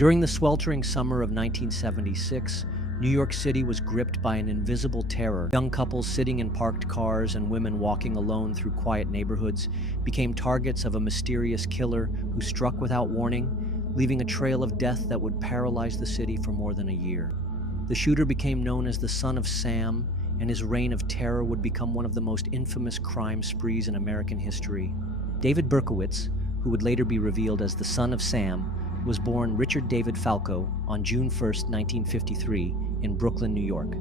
During the sweltering summer of 1976, New York City was gripped by an invisible terror. Young couples sitting in parked cars and women walking alone through quiet neighborhoods became targets of a mysterious killer who struck without warning, leaving a trail of death that would paralyze the city for more than a year. The shooter became known as the Son of Sam, and his reign of terror would become one of the most infamous crime sprees in American history. David Berkowitz, who would later be revealed as the Son of Sam, was born Richard David Falco on June 1, 1953, in Brooklyn, New York.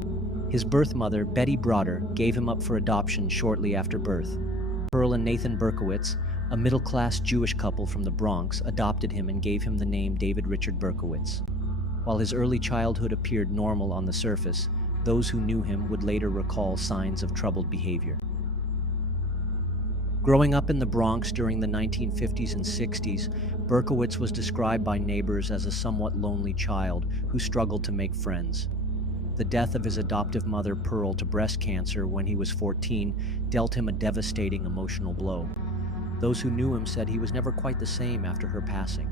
His birth mother, Betty Broder, gave him up for adoption shortly after birth. Pearl and Nathan Berkowitz, a middle-class Jewish couple from the Bronx, adopted him and gave him the name David Richard Berkowitz. While his early childhood appeared normal on the surface, those who knew him would later recall signs of troubled behavior. Growing up in the Bronx during the 1950s and 60s, Berkowitz was described by neighbors as a somewhat lonely child who struggled to make friends. The death of his adoptive mother, Pearl, to breast cancer when he was 14 dealt him a devastating emotional blow. Those who knew him said he was never quite the same after her passing.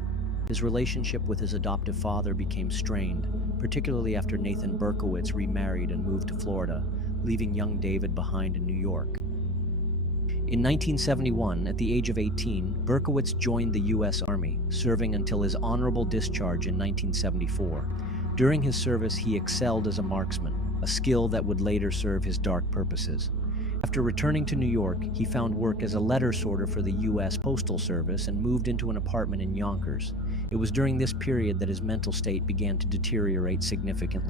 His relationship with his adoptive father became strained, particularly after Nathan Berkowitz remarried and moved to Florida, leaving young David behind in New York. In 1971, at the age of 18, Berkowitz joined the U.S. Army, serving until his honorable discharge in 1974. During his service, he excelled as a marksman, a skill that would later serve his dark purposes. After returning to New York, he found work as a letter sorter for the U.S. Postal Service and moved into an apartment in Yonkers. It was during this period that his mental state began to deteriorate significantly.